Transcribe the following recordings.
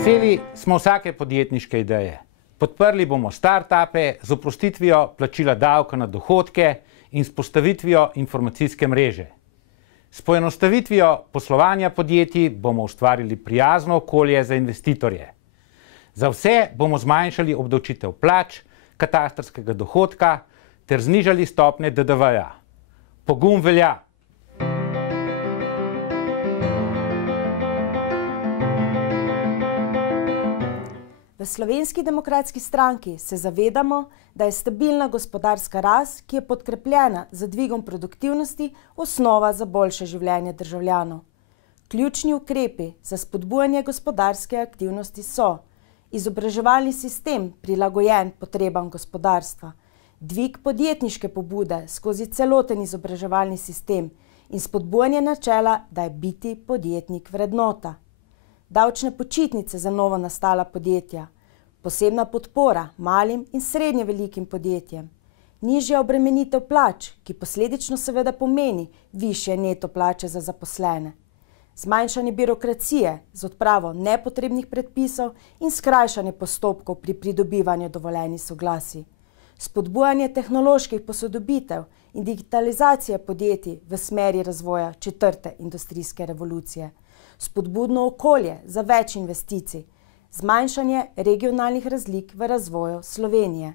Veseli smo vsake podjetniške ideje. Podprli bomo start-upe z oprostitvijo plačila davka na dohodke in s postavitvijo informacijske mreže. S poenostavitvijo poslovanja podjetij bomo ustvarili prijazno okolje za investitorje. Za vse bomo zmanjšali obdavčitev plač, katastrskega dohodka ter znižali stopnje DDV-ja. Pogum velja! V Slovenski demokratski stranki se zavedamo, da je stabilna gospodarska rast, ki je podkrepljena z dvigom produktivnosti, osnova za boljše življenje državljanov. Ključni ukrepi za spodbujanje gospodarske aktivnosti so izobraževalni sistem prilagojen potrebam gospodarstva, dvig podjetniške pobude skozi celoten izobraževalni sistem in spodbujanje načela, da je biti podjetnik vrednota. Davčne počitnice za novo nastala podjetja, posebna podpora malim in srednje velikim podjetjem, nižja obremenitev plač, ki posledično seveda pomeni višje neto plače za zaposlene, zmanjšanje birokracije z odpravo nepotrebnih predpisov in skrajšanje postopkov pri pridobivanju dovoljenih soglasij, spodbujanje tehnoloških posodobitev in digitalizacije podjetij v smeri razvoja četrte industrijske revolucije, spodbudno okolje za več investicij, zmanjšanje regionalnih razlik v razvoju Slovenije.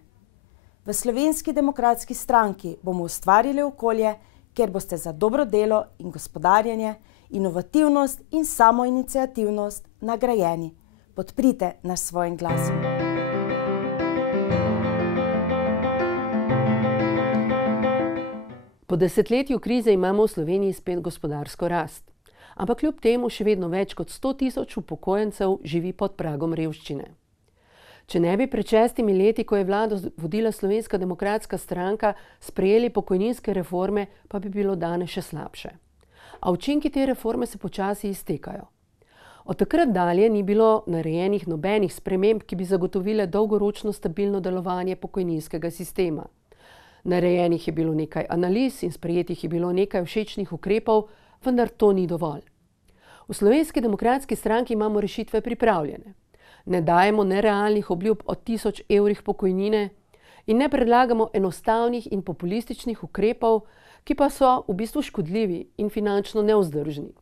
V Slovenski demokratski stranki bomo ustvarili okolje, kjer boste za dobro delo in gospodarjenje, inovativnost in samoiniciativnost nagrajeni. Podprite nas s svojim glasom. Po desetletju krize imamo v Sloveniji spet gospodarsko rast. Ampak kljub temu še vedno več kot 100 tisoč upokojencev živi pod pragom revščine. Če ne bi pred 6 leti, ko je vlado vodila Slovenska demokratska stranka, sprejeli pokojninske reforme, pa bi bilo danes še slabše. A učinki te reforme se počasi iztekajo. Od takrat dalje ni bilo narejenih nobenih sprememb, ki bi zagotovile dolgoročno stabilno delovanje pokojninskega sistema. Narejenih je bilo nekaj analiz in sprejetih je bilo nekaj všečnih ukrepov, vendar to ni dovolj. V Slovenski demokratski stranki imamo rešitve pripravljene. Ne dajemo nerealnih obljub o 1000 evrih pokojnine in ne predlagamo enostavnih in populističnih ukrepov, ki pa so v bistvu škodljivi in finančno nevzdržni.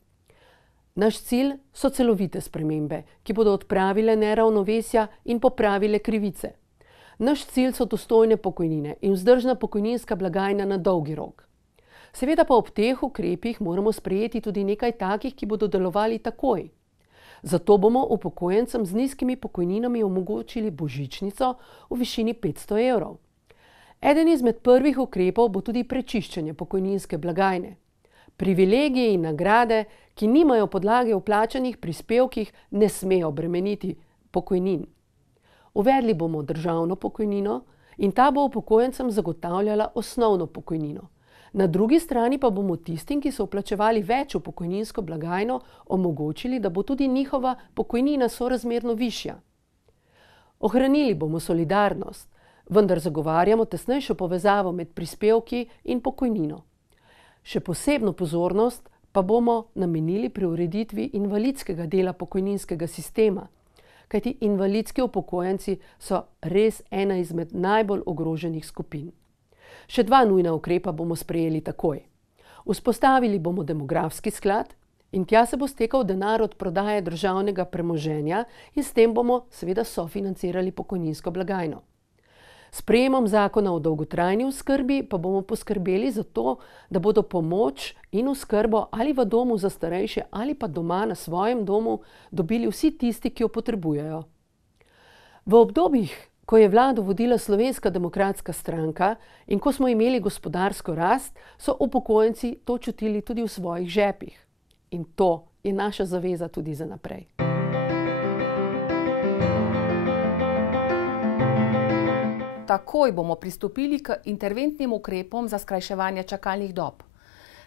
Naš cilj so celovite spremembe, ki bodo odpravile neravnovesja in popravile krivice. Naš cilj so dostojne pokojnine in vzdržna pokojninska blagajna na dolgi rok. Seveda pa ob teh ukrepih moramo sprejeti tudi nekaj takih, ki bodo delovali takoj. Zato bomo upokojencem z nizkimi pokojninami omogočili božičnico v višini 500 evrov. Eden izmed prvih ukrepov bo tudi prečiščenje pokojninske blagajne. Privilegiji in nagrade, ki nimajo podlage v plačanih prispevkih, ne smejo bremeniti pokojnin. Uvedli bomo državno pokojnino in ta bo upokojencem zagotavljala osnovno pokojnino. Na drugi strani pa bomo tistim, ki so vplačevali več v pokojninsko blagajno, omogočili, da bo tudi njihova pokojnina sorazmerno višja. Ohranili bomo solidarnost, vendar zagovarjamo tesnejšo povezavo med prispevki in pokojnino. Še posebno pozornost pa bomo namenili pri ureditvi invalidskega dela pokojninskega sistema, kajti invalidski upokojenci so res ena izmed najbolj ogroženih skupin. Še 2 nujna ukrepa bomo sprejeli takoj. Vzpostavili bomo demografski sklad in tja se bo stekal denar od prodaje državnega premoženja in s tem bomo seveda sofinancirali pokojninsko blagajno. S sprejemom zakona o dolgotrajni oskrbi pa bomo poskrbeli za to, da bodo pomoč in oskrbo ali v domu za starejše ali pa doma na svojem domu dobili vsi tisti, ki jo potrebujejo. V obdobjih, ko je vlado vodila Slovenska demokratska stranka in ko smo imeli gospodarsko rast, so upokojenci to čutili tudi v svojih žepih. In to je naša zaveza tudi za naprej. Takoj bomo pristopili k interventnim ukrepom za skrajševanje čakalnih dob.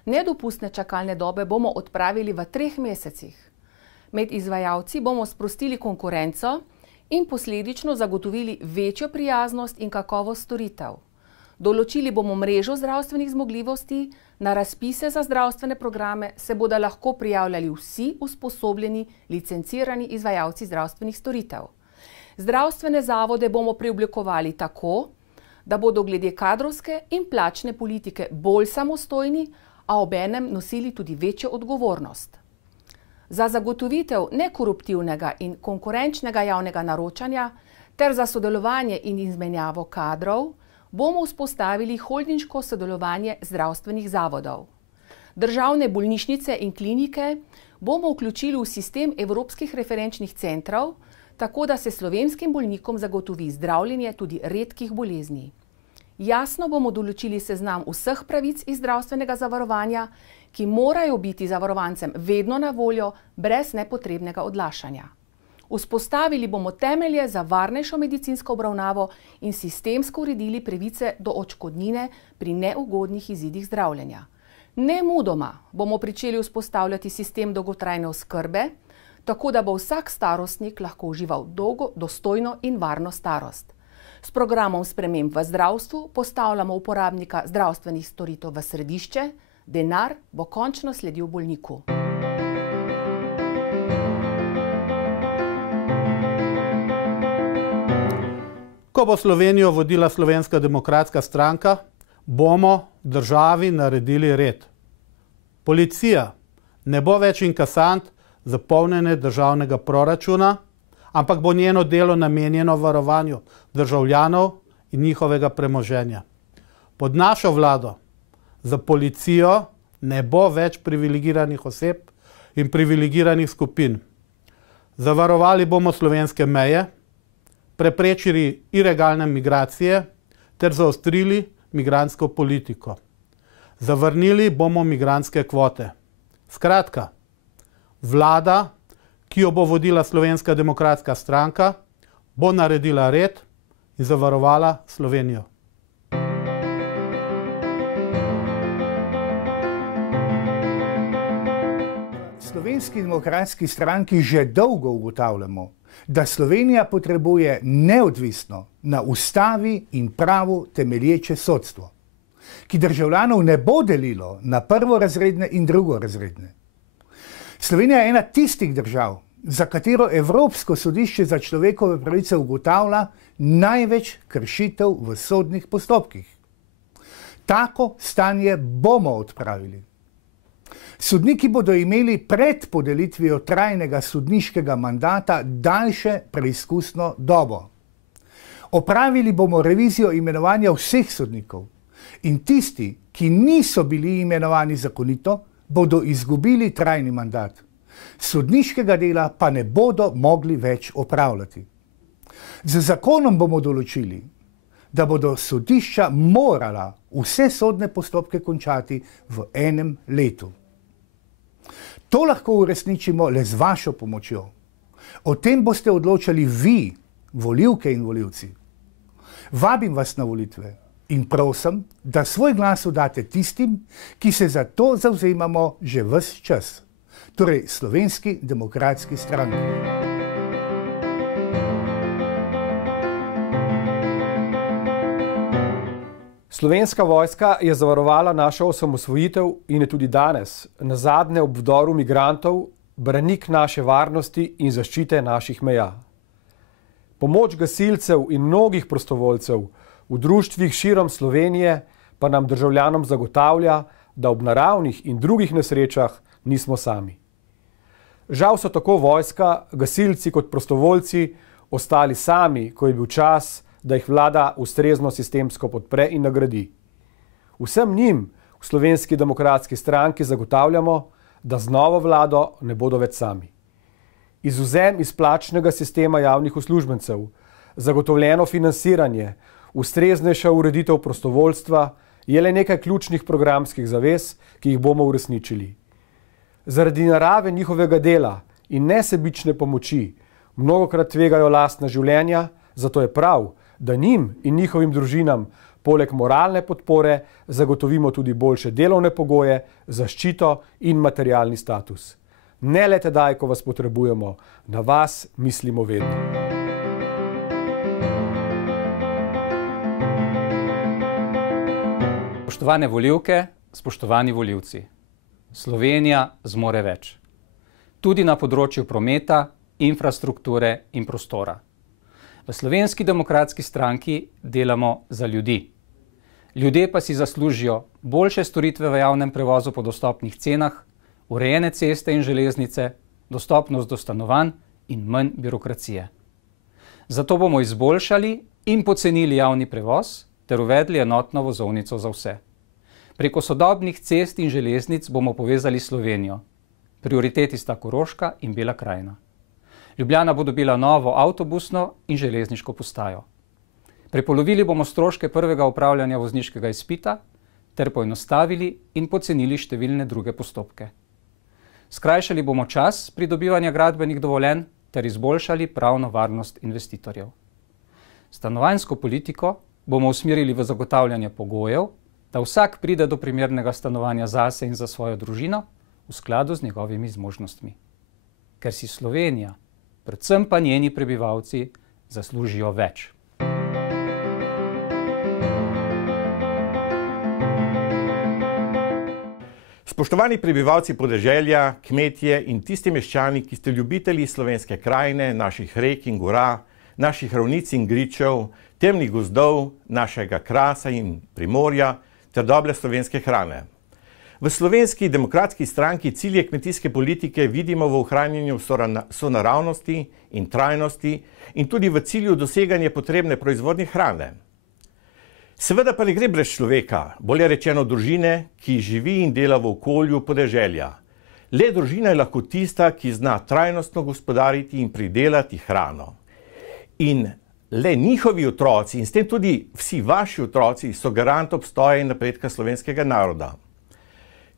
Nedopustne čakalne dobe bomo odpravili v 3 mesecih. Med izvajalci bomo sprostili konkurenco in posledično zagotovili večjo prijaznost in kakovost storitev. Določili bomo mrežo zdravstvenih zmogljivosti, na razpise za zdravstvene programe se bodo lahko prijavljali vsi usposobljeni, licencirani izvajalci zdravstvenih storitev. Zdravstvene zavode bomo preoblikovali tako, da bodo glede kadrovske in plačne politike bolj samostojni, a obenem nosili tudi večjo odgovornost. Za zagotovitev nekoruptivnega in konkurenčnega javnega naročanja ter za sodelovanje in izmenjavo kadrov bomo vzpostavili holdinško sodelovanje zdravstvenih zavodov. Državne bolnišnice in klinike bomo vključili v sistem evropskih referenčnih centrov, tako da se slovenskim bolnikom zagotovi zdravljenje tudi redkih bolezni. Jasno bomo določili seznam vseh pravic iz zdravstvenega zavarovanja, ki morajo biti zavarovancem vedno na voljo, brez nepotrebnega odlašanja. Vzpostavili bomo temelje za varnejšo medicinsko obravnavo in sistemsko uredili pravice do odškodnine pri neugodnih izidih zdravljenja. Nemudoma bomo pričeli vzpostavljati sistem dolgotrajne oskrbe, tako da bo vsak starostnik lahko užival dolgo, dostojno in varno starost. S programom sprememb v zdravstvu postavljamo uporabnika zdravstvenih storitev v središče, denar bo končno sledil bolniku. Ko bo Slovenijo vodila Slovenska demokratska stranka, bomo državi naredili red. Policija ne bo več inkasant za polnjenje državnega proračuna, ampak bo njeno delo namenjeno varovanju državljanov in njihovega premoženja. Pod našo vlado za policijo ne bo več privilegiranih oseb in privilegiranih skupin. Zavarovali bomo slovenske meje, preprečili ilegalne migracije ter zaostrili migrantsko politiko. Zavrnili bomo migrantske kvote. Skratka, vlada, ki jo bo vodila Slovenska demokratska stranka, bo naredila red in zavarovala Slovenijo. Slovenski demokratski stranki že dolgo ugotavljamo, da Slovenija potrebuje neodvisno, na ustavi in pravu temelječe sodstvo, ki državljanov ne bo delilo na prvorazredne in drugorazredne. Slovenija je ena tistih držav, za katero Evropsko sodišče za človekove pravice ugotavlja največ kršitev v sodnih postopkih. Tako stanje bomo odpravili. Sodniki bodo imeli pred podelitvijo trajnega sodniškega mandata daljše preizkusno dobo. Opravili bomo revizijo imenovanja vseh sodnikov in tisti, ki niso bili imenovani zakonito, bodo izgubili trajni mandat. Sodniškega dela pa ne bodo mogli več opravljati. Z zakonom bomo določili, da bodo sodišča morala vse sodne postopke končati v enem letu. To lahko uresničimo le z vašo pomočjo. O tem boste odločali vi, volivke in volivci. Vabim vas na volitve in prosim, da svoj glas oddate tistim, ki se za to zavzemamo že ves čas. Torej Slovenski demokratski stranki. Slovenska vojska je zavarovala našo osamosvojitev in je tudi danes, nazadnje ob vdoru migrantov, branik naše varnosti in zaščite naših meja. Pomoč gasilcev in mnogih prostovoljcev v društvih širom Slovenije pa nam državljanom zagotavlja, da ob naravnih in drugih nesrečah nismo sami. Žal so tako vojska, gasilci kot prostovoljci ostali sami, ko je bil čas, da jih vlada ustrezno sistemsko podpre in nagradi. Vsem njim v Slovenski demokratski stranki zagotavljamo, da z novo vlado ne bodo več sami. Izvzem iz plačnega sistema javnih uslužbencev, zagotovljeno financiranje, ustreznejša ureditev prostovoljstva je le nekaj ključnih programskih zavez, ki jih bomo uresničili. Zaradi narave njihovega dela in nesebične pomoči mnogokrat tvegajo lastna življenja, zato je prav, da njim in njihovim družinam poleg moralne podpore zagotovimo tudi boljše delovne pogoje, zaščito in materialni status. Ne le tedaj, ko vas potrebujemo, na vas mislimo vedno. Spoštovane volivke, spoštovani volivci, Slovenija zmore več. Tudi na področju prometa, infrastrukture in prostora. V Slovenski demokratski stranki delamo za ljudi. Ljudje pa si zaslužijo boljše storitve v javnem prevozu po dostopnih cenah, urejene ceste in železnice, dostopnost do stanovanj in manj birokracije. Zato bomo izboljšali in pocenili javni prevoz ter uvedli enotno vozovnico za vse. Preko sodobnih cest in železnic bomo povezali Slovenijo. Prioriteti sta Koroška in Bela krajina. Ljubljana bo dobila novo avtobusno in železniško postajo. Prepolovili bomo stroške prvega opravljanja vozniškega izpita ter poenostavili in pocenili številne druge postopke. Skrajšali bomo čas pridobivanja gradbenih dovoljenj ter izboljšali pravno varnost investitorjev. Stanovanjsko politiko bomo usmerili v zagotavljanje pogojev, da vsak pride do primernega stanovanja zase in za svojo družino v skladu z njegovimi zmožnostmi. Ker si Slovenija, predvsem pa njeni prebivalci, zaslužijo več. Spoštovani prebivalci podeželja, kmetje in tisti meščani, ki ste ljubitelji slovenske krajine, naših rek in gora, naših ravnic in gričev, temnih gozdov, našega Krasa in Primorja ter dobre slovenske hrane. V Slovenski demokratski stranki cilje kmetijske politike vidimo v ohranjanju sonaravnosti in trajnosti in tudi v cilju doseganja potrebne proizvodnje hrane. Seveda pa ne gre brez človeka, bolje rečeno družine, ki živi in dela v okolju podeželja. Le družina je lahko tista, ki zna trajnostno gospodariti in pridelati hrano. In le njihovi otroci in s tem tudi vsi vaši otroci so garant obstoja in napredka slovenskega naroda.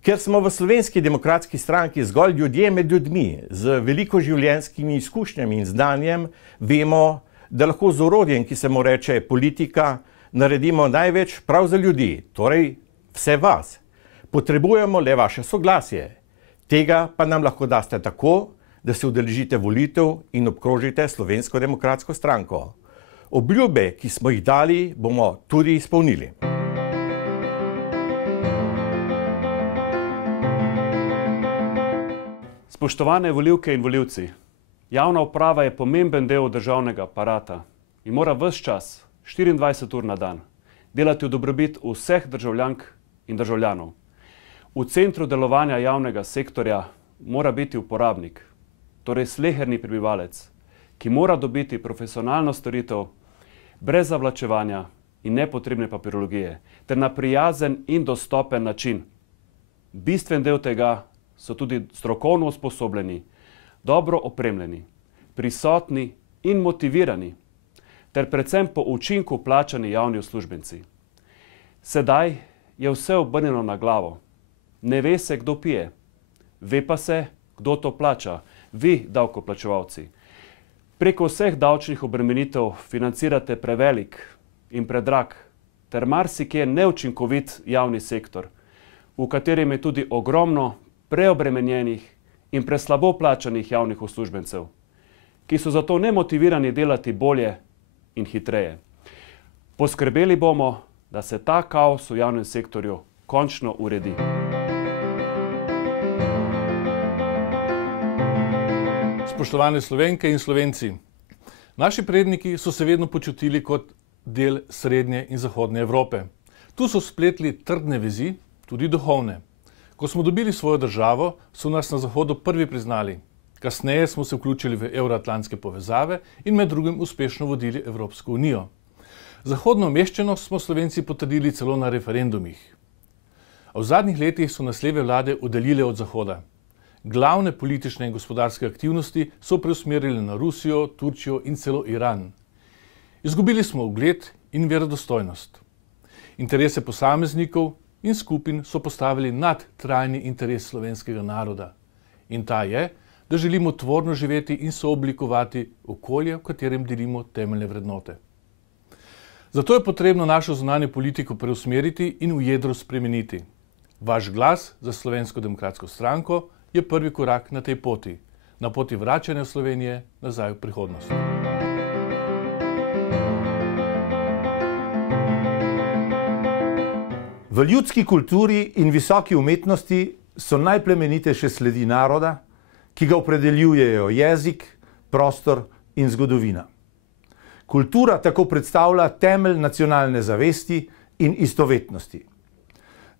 Ker smo v Slovenski demokratski stranki zgolj ljudje med ljudmi z veliko življenjskimi izkušnjami in znanjem, vemo, da lahko z orodjem, ki se mu reče politika, naredimo največ prav za ljudi, torej vse vas. Potrebujemo le vaše soglasje. Tega pa nam lahko daste tako, da se udeležite volitev in obkrožite Slovensko demokratsko stranko. Obljube, ki smo jih dali, bomo tudi izpolnili. Spoštovane volivke in volivci, javna uprava je pomemben del državnega aparata in mora ves čas, 24 ur na dan, delati v dobrobit vseh državljank in državljanov. V centru delovanja javnega sektorja mora biti uporabnik, torej sleherni prebivalec, ki mora dobiti profesionalno storitev brez zavlačevanja in nepotrebne papirologije, ter na prijazen in dostopen način. Bistven del tega so tudi strokovno usposobljeni, dobro opremljeni, prisotni in motivirani, ter predvsem po učinku plačani javni uslužbenci. Sedaj je vse obrnjeno na glavo. Ne ve se, kdo pije. Ve pa se, kdo to plača. Vi, davkoplačevalci. Preko vseh davčnih obremenitev financirate prevelik in predrag ter marsikje neučinkovit javni sektor, v katerem je tudi ogromno preobremenjenih in preslabo plačanih javnih uslužbencev, ki so zato nemotivirani delati bolje in hitreje. Poskrbeli bomo, da se ta kaos v javnem sektorju končno uredi. Spoštovane Slovenke in Slovenci, naši predniki so se vedno počutili kot del srednje in zahodne Evrope. Tu so spletli trdne vezi, tudi duhovne. Ko smo dobili svojo državo, so nas na Zahodu prvi priznali. Kasneje smo se vključili v evroatlantske povezave in med drugim uspešno vodili Evropsko unijo. Zahodno umeščenost smo Slovenci potrdili celo na referendumih. A v zadnjih letih so nas leve vlade oddaljile od Zahoda. Glavne politične in gospodarske aktivnosti so preusmerili na Rusijo, Turčijo in celo Iran. Izgubili smo ugled in verodostojnost. Interese posameznikov in skupin so postavili nad trajni interes slovenskega naroda. In ta je, da želimo tvorno živeti in sooblikovati okolje, v katerem delimo temeljne vrednote. Zato je potrebno našo zunanjo politiko preusmeriti in v jedru spremeniti. Vaš glas za Slovensko demokratsko stranko je prvi korak na tej poti, na poti vračanja Slovenije nazaj v prihodnost. V V ljudski kulturi in visoki umetnosti so najplemenitejše sledi naroda, ki ga opredeljujejo jezik, prostor in zgodovina. Kultura tako predstavlja temelj nacionalne zavesti in istovetnosti.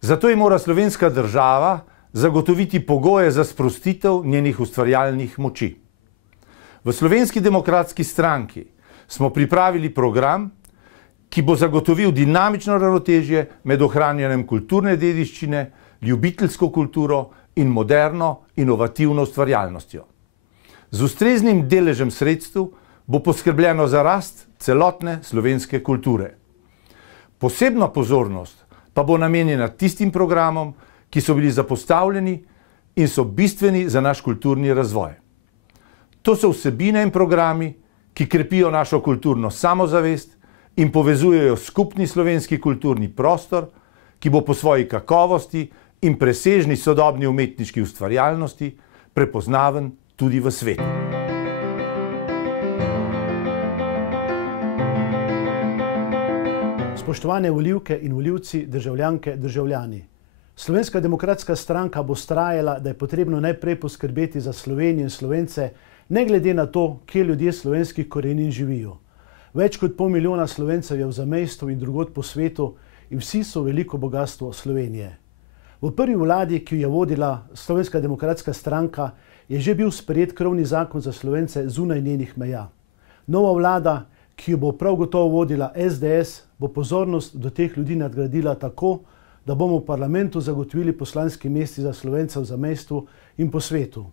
Zato ji mora slovenska država zagotoviti pogoje za sprostitev njenih ustvarjalnih moči. V Slovenski demokratski stranki smo pripravili program, ki bo zagotovil dinamično ravnotežje med ohranjanjem kulturne dediščine, ljubiteljsko kulturo in moderno, inovativno ustvarjalnostjo. Z ustreznim deležem sredstev bo poskrbljeno za rast celotne slovenske kulture. Posebna pozornost pa bo namenjena tistim programom, ki so bili zapostavljeni in so bistveni za naš kulturni razvoj. To so vsebine in programi, ki krepijo našo kulturno samozavest in povezujejo skupni slovenski kulturni prostor, ki bo po svoji kakovosti in presežni sodobni umetniški ustvarjalnosti prepoznaven tudi v svetu. Spoštovane volivke in volivci, državljanke, državljani. Slovenska demokratska stranka bo vztrajala, da je potrebno najprej poskrbeti za Slovenijo in Slovence, ne glede na to, kje ljudje slovenskih korenin živijo. Več kot 500 000 Slovencev je v zamejstvu in drugod po svetu in vsi so veliko bogatstvo Slovenije. V prvi vladi, ki jo je vodila Slovenska demokratska stranka, je že bil sprejet krovni zakon za Slovence zunaj njenih meja. Nova vlada, ki jo bo prav gotovo vodila SDS, bo pozornost do teh ljudi nadgradila tako, da bomo v parlamentu zagotovili poslanski mesti za Slovence v zamejstvu in po svetu.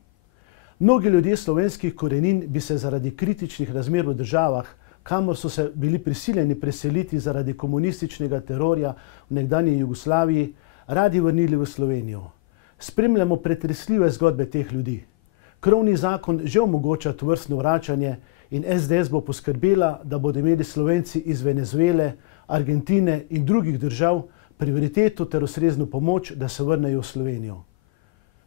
Mnogi ljudje slovenskih korenin bi se zaradi kritičnih razmer v državah, kamor so se bili prisiljeni preseliti zaradi komunističnega terorja v nekdanji Jugoslaviji, radi vrnili v Slovenijo. Spremljamo pretresljive zgodbe teh ljudi. Krovni zakon že omogoča tovrstno vračanje in SDS bo poskrbela, da bodo imeli Slovenci iz Venezuele, Argentine in drugih držav prioriteto ter ustrezno pomoč, da se vrnejo v Slovenijo.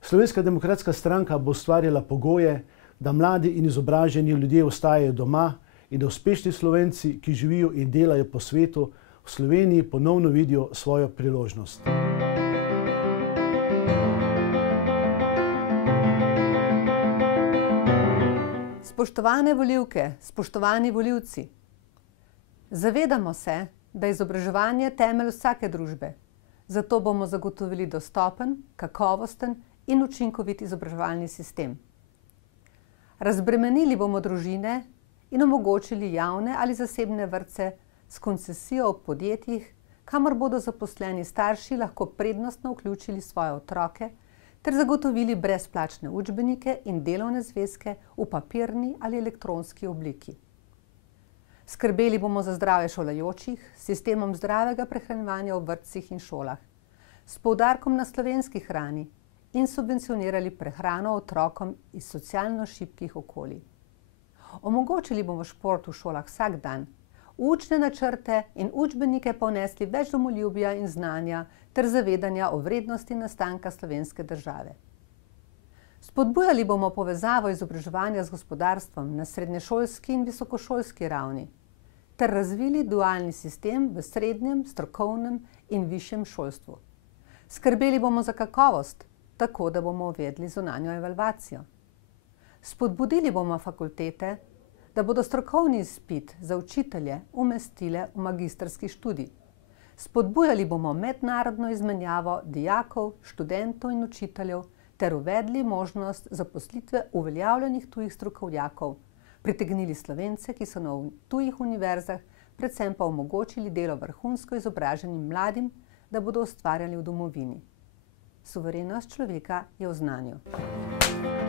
Slovenska demokratska stranka bo ustvarjala pogoje, da mladi in izobraženi ljudje ostajajo doma in da uspešni Slovenci, ki živijo in delajo po svetu, v Sloveniji ponovno vidijo svojo priložnost. Spoštovane volivke, spoštovani volivci, zavedamo se, da je izobraževanje temelj vsake družbe. Zato bomo zagotovili dostopen, kakovosten in učinkovit izobraževalni sistem. Razbremenili bomo družine in omogočili javne ali zasebne vrtce s koncesijo v podjetjih, kamor bodo zaposleni starši lahko prednostno vključili svoje otroke ter zagotovili brezplačne učbenike in delovne zvezke v papirni ali elektronski obliki. Skrbeli bomo za zdravje šolajočih s sistemom zdravega prehranjevanja v vrtcih in šolah, s poudarkom na slovenski hrani in subvencionirali prehrano otrokom iz socialno šibkih okolij. Omogočili bomo šport v šolah vsak dan, učne načrte in učbenike pa vnesli več domoljubja in znanja ter zavedanja o vrednosti nastanka slovenske države. Spodbujali bomo povezavo izobraževanja z gospodarstvom na srednješolski in visokošolski ravni ter razvili dualni sistem v srednjem, strokovnem in višjem šolstvu. Skrbeli bomo za kakovost, tako da bomo uvedli zunanjo evalvacijo. Spodbudili bomo fakultete, da bodo strokovni izpit za učitelje umestile v magistrski študij. Spodbujali bomo mednarodno izmenjavo dijakov, študentov in učiteljev ter uvedli možnost zaposlitve uveljavljenih tujih strokovnjakov, pritegnili Slovence, ki so na tujih univerzah, predvsem pa omogočili delo vrhunsko izobraženim mladim, da bodo ustvarjali v domovini. Suverenost človeka je v znanju.